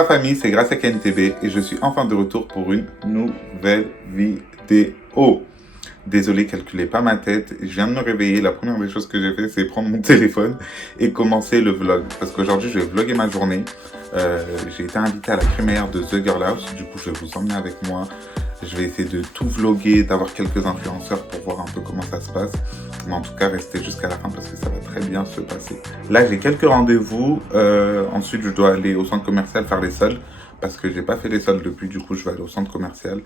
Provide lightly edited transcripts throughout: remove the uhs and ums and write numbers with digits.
la famille, c'est Grâce à KNTV et je suis enfin de retour pour une nouvelle vidéo. Désolé, calculez pas ma tête, je viens de me réveiller, la première des choses que j'ai fait c'est prendre mon téléphone et commencer le vlog. Parce qu'aujourd'hui je vais vlogger ma journée, j'ai été invité à la crémaillère de The Girl House, du coup je vais vous emmener avec moi. Je vais essayer de tout vlogger, d'avoir quelques influenceurs pour voir un peu comment ça se passe. Mais en tout cas, restez jusqu'à la fin parce que ça va très bien se passer. Là, j'ai quelques rendez-vous. Ensuite, je dois aller au centre commercial faire les soldes parce que j'ai pas fait les soldes depuis. Du coup, je vais aller au centre commercial.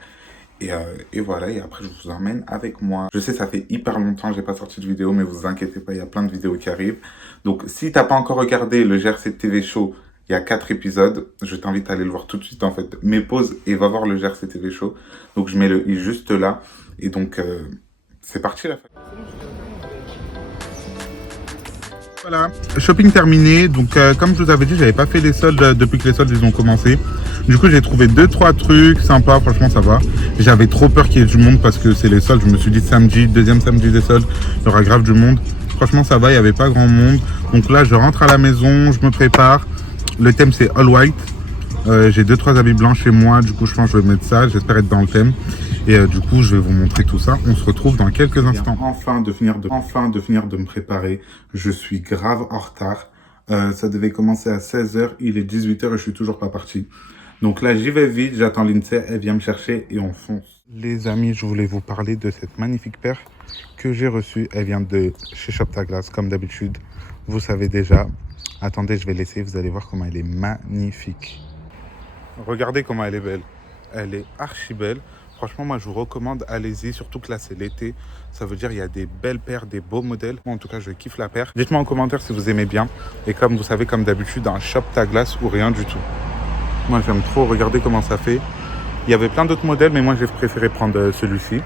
Et voilà, et après, je vous emmène avec moi. Je sais, ça fait hyper longtemps que j'ai pas sorti de vidéo, mais vous inquiétez pas, il y a plein de vidéos qui arrivent. Donc, si t'as pas encore regardé le GRC TV Show, il y a 4 épisodes, je t'invite à aller le voir tout de suite en fait. Mets pause et va voir le GRC TV Show. Donc je mets le i juste là. Et donc c'est parti la famille. Voilà, shopping terminé. Donc comme je vous avais dit, j'avais pas fait les soldes depuis que les soldes ils ont commencé. Du coup j'ai trouvé 2-3 trucs sympas, franchement ça va. J'avais trop peur qu'il y ait du monde parce que c'est les soldes. Je me suis dit samedi, deuxième samedi des soldes, il y aura grave du monde. Franchement ça va, il n'y avait pas grand monde. Donc là je rentre à la maison, je me prépare. Le thème c'est all white. J'ai 2-3 habits blancs chez moi. Du coup je pense que je vais mettre ça. J'espère être dans le thème. Et du coup je vais vous montrer tout ça. On se retrouve dans quelques instants. Enfin de finir de me préparer. Je suis grave en retard. Ça devait commencer à 16h. Il est 18h et je suis toujours pas parti. Donc là j'y vais vite. J'attends Lindsay. Elle vient me chercher et on fonce. Les amis, je voulais vous parler de cette magnifique paire que j'ai reçue. Elle vient de chez Shop Ta Glace comme d'habitude. Vous savez déjà. Attendez, je vais l'essayer, vous allez voir comment elle est magnifique. Regardez comment elle est belle. Elle est archi belle. Franchement, moi, je vous recommande, allez-y. Surtout que là, c'est l'été. Ça veut dire qu'il y a des belles paires, des beaux modèles. Moi, en tout cas, je kiffe la paire. Dites-moi en commentaire si vous aimez bien. Et comme vous savez, comme d'habitude, un Shop Ta Glace ou rien du tout. Moi, j'aime trop. Regardez comment ça fait. Il y avait plein d'autres modèles, mais moi, j'ai préféré prendre celui-ci.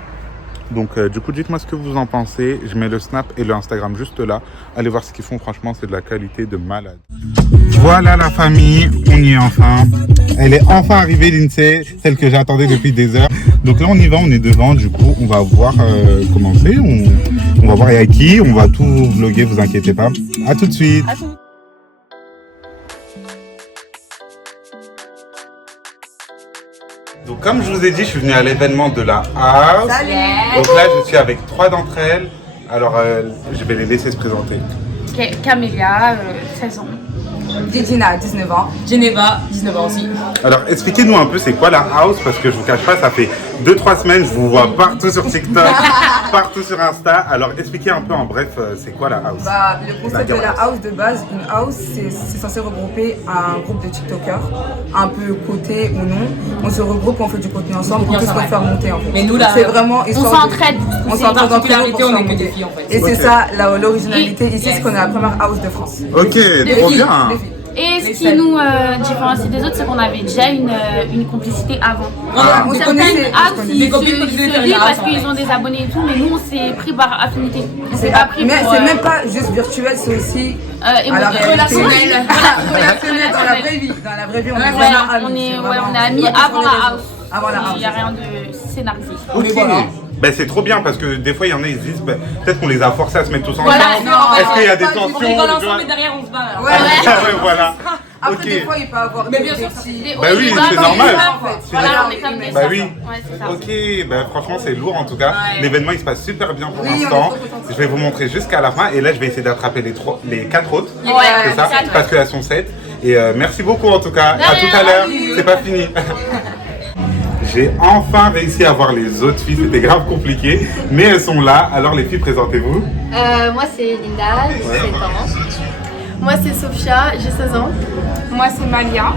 Donc du coup dites-moi ce que vous en pensez. Je mets le Snap et le Instagram juste là. Allez voir ce qu'ils font, franchement c'est de la qualité de malade. Voilà la famille, on y est enfin. Elle est enfin arrivée Lindsay, celle que j'attendais depuis des heures. Donc là on y va, on est devant, du coup on va voir comment c'est. On va voir il y a qui, on va tout vlogger, vous inquiétez pas. A tout de suite. Donc comme je vous ai dit, je suis venu à l'événement de la house. Salut. Donc là, je suis avec 3 d'entre elles. Alors, je vais les laisser se présenter. Camélia, 16 ans. Didina, 19 ans. Geneva, 19 ans aussi. Alors, expliquez-nous un peu c'est quoi la house, parce que je vous cache pas, ça fait 2-3 semaines, je vous vois partout sur TikTok, partout sur Insta. Alors, expliquez un peu en bref, c'est quoi la house? Le concept de la house de base, une house, c'est censé regrouper un groupe de TikTokers, un peu cotés ou non. On se regroupe, on fait du contenu ensemble pour tous se faire monter en fait. Mais nous là, c'est vraiment on s'entraide. On s'entraide entre nous pour se faire on est que des monter. filles en fait. Et c'est ça l'originalité ici, c'est qu'on est la première house de France. Ok, trop bien. Et ce qui nous différencie des autres, c'est qu'on avait déjà une complicité avant. On se Certaines connaissait, houses, ils des se lient parce qu'ils ont des abonnés et tout, mais nous on s'est pris par affinité. On s'est pas pris mais pour... c'est même pas juste virtuel, c'est aussi relationnel. Relationnel dans la vraie vie. Dans la vraie vie, on est vraiment amis. On est amis avant la house. Avant la house. Il n'y a rien de scénarisé. Ok. Ben, c'est trop bien parce que des fois il y en a ils se disent peut-être qu'on les a forcés à se mettre tous ensemble. Voilà, est-ce qu'il y a des tensions? On rigole ensemble et derrière on se bat. Ouais, voilà. Après des fois il peut avoir mais bien sûr, bah oui, c'est normal. Voilà, on est comme des bah oui. Ouais, c'est ça. Ok, bah franchement c'est lourd en tout cas. Ouais. L'événement il se passe super bien pour Oui, l'instant. on est trop contents. Je vais vous montrer jusqu'à la fin et là je vais essayer d'attraper les 4 autres. Ouais, c'est ça, ouais. parce qu'elles sont 7. Et merci beaucoup en tout cas. À tout à l'heure. C'est pas fini. J'ai enfin réussi à voir les autres filles, c'était grave compliqué, mais elles sont là. Alors les filles, présentez-vous. Moi c'est Linda, j'ai 7 ans. Moi c'est Sophia, j'ai 16 ans. Moi c'est Malia.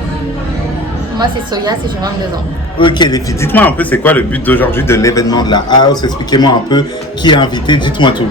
Moi c'est Soya, j'ai 22 ans. Ok les filles, dites-moi un peu c'est quoi le but d'aujourd'hui de l'événement de la house. Expliquez-moi un peu qui est invité, dites-moi tout.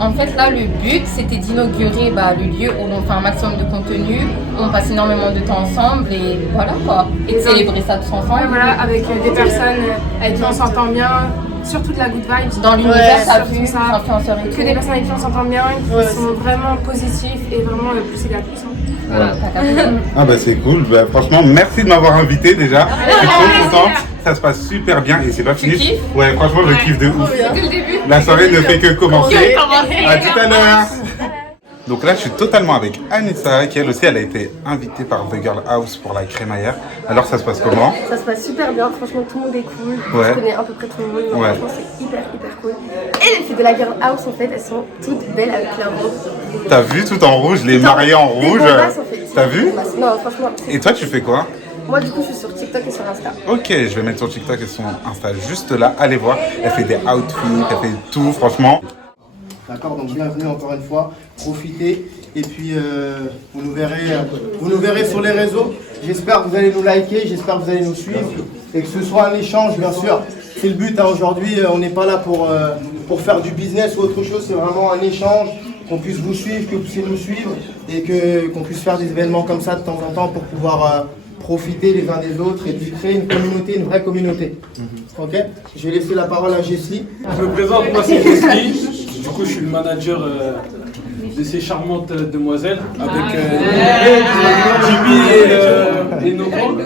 En fait là le but c'était d'inaugurer le lieu où on fait un maximum de contenu, on passe énormément de temps ensemble et voilà quoi. Et de célébrer ça tous ensemble. Voilà, avec des personnes avec qui on s'entend bien, surtout de la good vibe. Dans l'univers ça surtout pue, ça. influenceurs et Que tout. des personnes avec qui on s'entend bien, qui sont vraiment positifs et vraiment plus égal plus. Voilà, t'as capté. Ah bah c'est cool, bah, franchement merci de m'avoir invité déjà, je suis trop contente, ça se passe super bien et c'est pas fini. kiffes? Ouais franchement je kiffe de ouf. Dès le début. La soirée ne fait que commencer. À tout à l'heure. Donc là, je suis totalement avec Anissa, qui elle aussi, elle a été invitée par The Girl House pour la crémaillère. Alors, ça se passe comment? Ça se passe super bien, franchement, tout le monde est cool. Ouais. Je connais à peu près tout le monde, donc Ouais. franchement, c'est hyper cool. Et les filles de la Girl House, en fait, elles sont toutes belles avec leur robe. T'as vu tout en rouge, les mariés en rouge? Bombasses, en fait. T'as vu? Non, franchement. Et toi, tu fais quoi? Moi, du coup, je suis sur TikTok et sur Insta. Ok, je vais mettre son TikTok et son Insta juste là. Allez voir, elle fait des outfits, elle fait tout, franchement. D'accord, donc bienvenue encore une fois, profitez et puis vous nous verrez sur les réseaux. J'espère que vous allez nous liker, j'espère que vous allez nous suivre et que ce soit un échange, bien sûr. C'est le but, hein, aujourd'hui, on n'est pas là pour faire du business ou autre chose, c'est vraiment un échange, qu'on puisse vous suivre, que vous puissiez nous suivre et qu'on puisse faire des événements comme ça de temps en temps pour pouvoir profiter les uns des autres et puis créer une communauté, une vraie communauté. Ok? Je vais laisser la parole à Jessie. Je me présente, moi c'est Jessie. Du coup, je suis le manager de ces charmantes demoiselles avec Jimmy et Noko.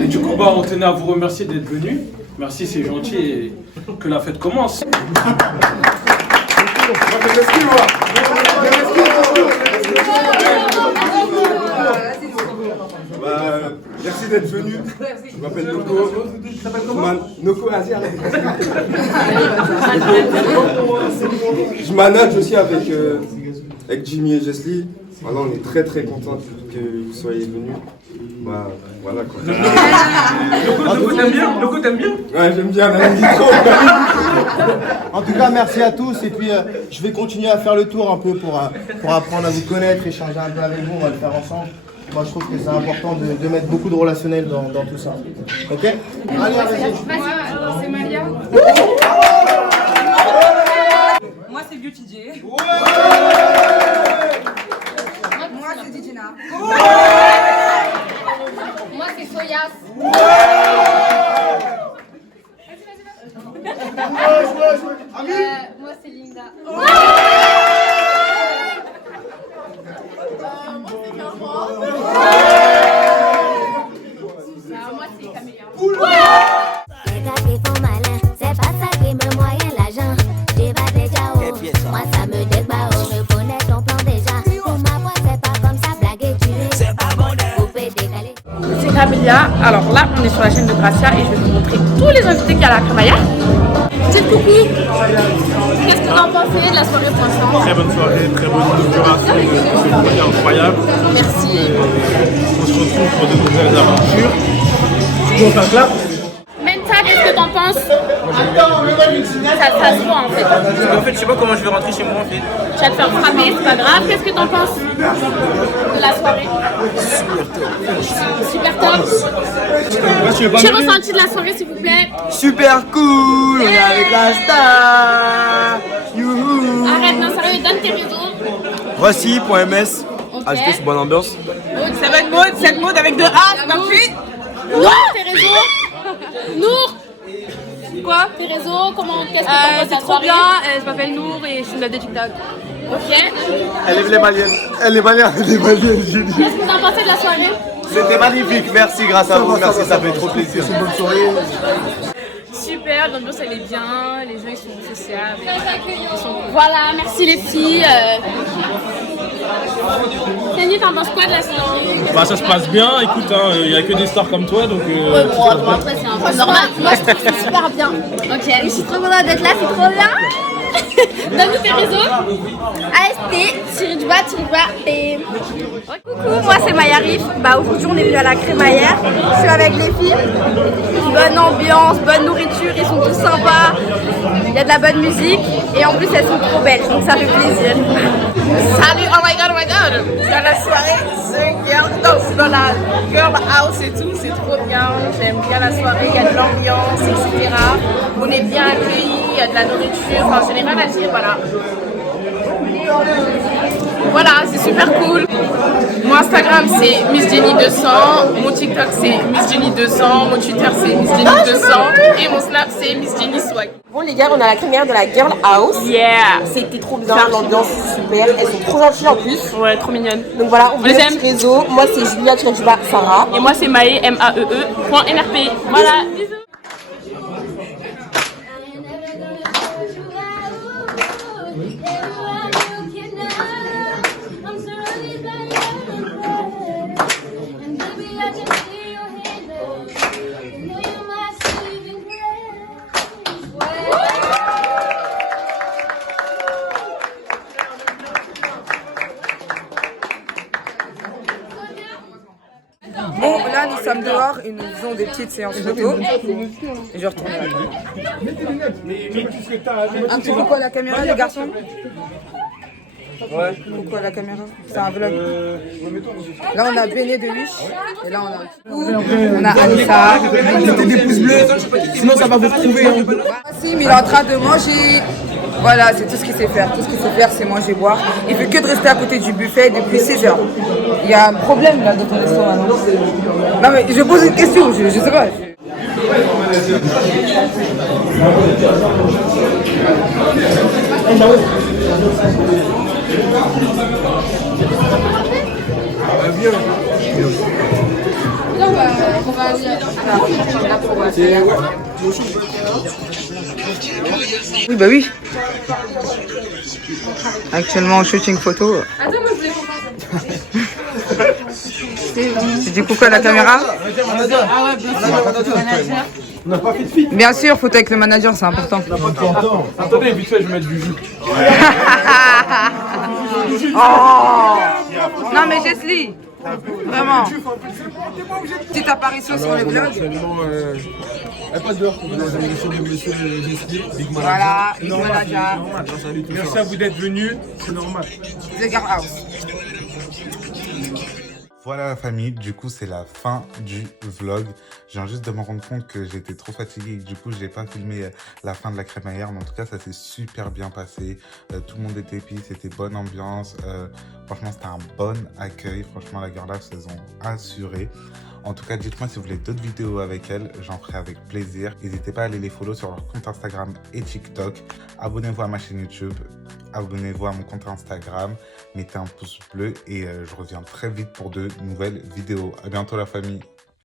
Et du coup, on tenait à vous remercier d'être venus. Merci, c'est gentil et que la fête commence. Merci d'être venu. Je m'appelle Noko. Noko Asia. Je manage aussi avec Jimmy et Jessie. Voilà, on est très contents que vous soyez venus. Bah voilà quoi. Noko, t'aimes bien? Ouais, j'aime bien, on dit trop. En tout cas, merci à tous et puis je vais continuer à faire le tour un peu pour apprendre à vous connaître, échanger un peu avec vous, on va le faire ensemble. Moi je trouve que c'est important de mettre beaucoup de relationnel dans tout ça. Ok? Allez, vas-y. Moi, c'est Malia. Moi, c'est Beauty J. Moi, c'est Didina. Moi, c'est Soyas. Moi, c'est Linda. Moi, c'est Camélia. Les gars qui font malin, c'est pas ça qui me moyen l'argent. J'ai pas déjà haut, moi ça me débat haut. Je connais ton plan déjà. Pour ma voix, c'est pas comme ça, blaguer, tuer. C'est pas bon de couper, décaler. C'est Camélia. Alors là, on est sur la chaîne de Gracia et je vais vous montrer tous les invités qu'il y a à la crémaillère. Petite coucou. Qu'est-ce que vous en pensez de la soirée poisson? Très bonne soirée, très bonne inauguration, c'est incroyable. Merci. On se retrouve pour de nouvelles aventures. Tu veux faire un clap? Menta, qu'est-ce que t'en penses? Ça se voit en fait. En fait, je sais pas comment je vais rentrer chez moi en fait. Tu vas te faire frapper, c'est pas grave. Qu'est-ce que t'en penses de la soirée? Super top. Tu ressenti de la soirée s'il vous plaît? Super cool, on est avec la star. Youhou. Arrête, non sérieux, donne tes réseaux. Voici.ms. Ok. Ajoutez ce bonne ambiance. Ça va être cette mode avec 2 A, c'est pas plus. Nour, tes réseaux? Nour. Quoi? Tes réseaux, qu'est-ce que t'en penses de la C'est trop soirée? bien, je m'appelle Nour et je suis une de TikTok. Ok. Elle est malienne. Elle est malienne, Julie. Qu'est-ce que t'en pensais de la soirée? C'était magnifique, merci grâce à vous, merci, ça fait trop plaisir. C'est une bonne soirée. Super, l'ambiance elle est bien, les gens ils sont sociables. Voilà, merci les filles. Kenny, t'en penses quoi de la soirée? Bah ça se passe bien, écoute, il n'y a que des stars comme toi donc... Ouais, bon, après c'est un peu normal. Moi je trouve que c'est super bien. Ok. Je suis trop contente d'être là, c'est trop bien. Donne-nous tes réseaux. AST, Coucou, moi c'est Maya Rif. Aujourd'hui on est venu à la crémaillère. Je suis avec les filles. Bonne ambiance, bonne nourriture, ils sont tous sympas. Il y a de la bonne musique et en plus elles sont trop belles, donc ça fait plaisir. Salut, oh my god. Dans la soirée, dans la girl house et tout, c'est trop bien. J'aime bien la soirée, il y a de l'ambiance, etc. On est bien accueillis, il y a de la nourriture, enfin je n'ai rien à dire, voilà. Voilà, c'est super cool. Mon Instagram c'est Miss Jenny 200, mon TikTok c'est Miss Jenny 200, mon Twitter c'est Miss Jenny 200 et mon Snap c'est Miss Jenny Swag. Bon les gars, on est à la crémaillère de la Girl House. Yeah. C'était trop bien, l'ambiance super, elles sont trop gentilles en plus. Ouais, trop mignonne. Donc voilà, on vous laisse les réseaux. Moi c'est Julia Sarah. Et moi c'est Maë, MAEE.NRP. Voilà, bisous. You soir et nous faisons des petites séances photo. Et je retourne là. Un petit coucou à la caméra, les garçons. Ouais. Coucou à la caméra. C'est un vlog. Là, on a Béné de Wish. Et là, on a Anissa. Mettez des pouces bleus, sinon ça va vous retrouver. Sim, il est en train de manger. Voilà, c'est tout ce qu'il sait faire. Tout ce qu'il sait faire, c'est manger, boire. Il fait que de rester à côté du buffet depuis 6 heures. Il y a un problème là dans ton restaurant. Non, mais je pose une question, je sais pas. Oui, bah oui. Actuellement en shooting photo. Tu dis coucou à la caméra? Bien sûr, photo avec le manager, c'est important. Attendez, vite fait, je vais mettre du jus. Oh non mais Jesly, vraiment. Petite apparition sur le vlog. Voilà, Big Manager. Merci à vous d'être venus, c'est normal. The Girl House. Voilà la famille, du coup c'est la fin du vlog. Je viens juste de me rendre compte que j'étais trop fatigué, du coup j'ai pas filmé la fin de la crémaillère, mais en tout cas ça s'est super bien passé. Tout le monde était épice, c'était bonne ambiance, franchement c'était un bon accueil, franchement la Girl House elles ont assuré. En tout cas, dites-moi si vous voulez d'autres vidéos avec elles, j'en ferai avec plaisir. N'hésitez pas à aller les follow sur leur compte Instagram et TikTok. Abonnez-vous à ma chaîne YouTube, abonnez-vous à mon compte Instagram, mettez un pouce bleu et je reviens très vite pour de nouvelles vidéos. À bientôt la famille.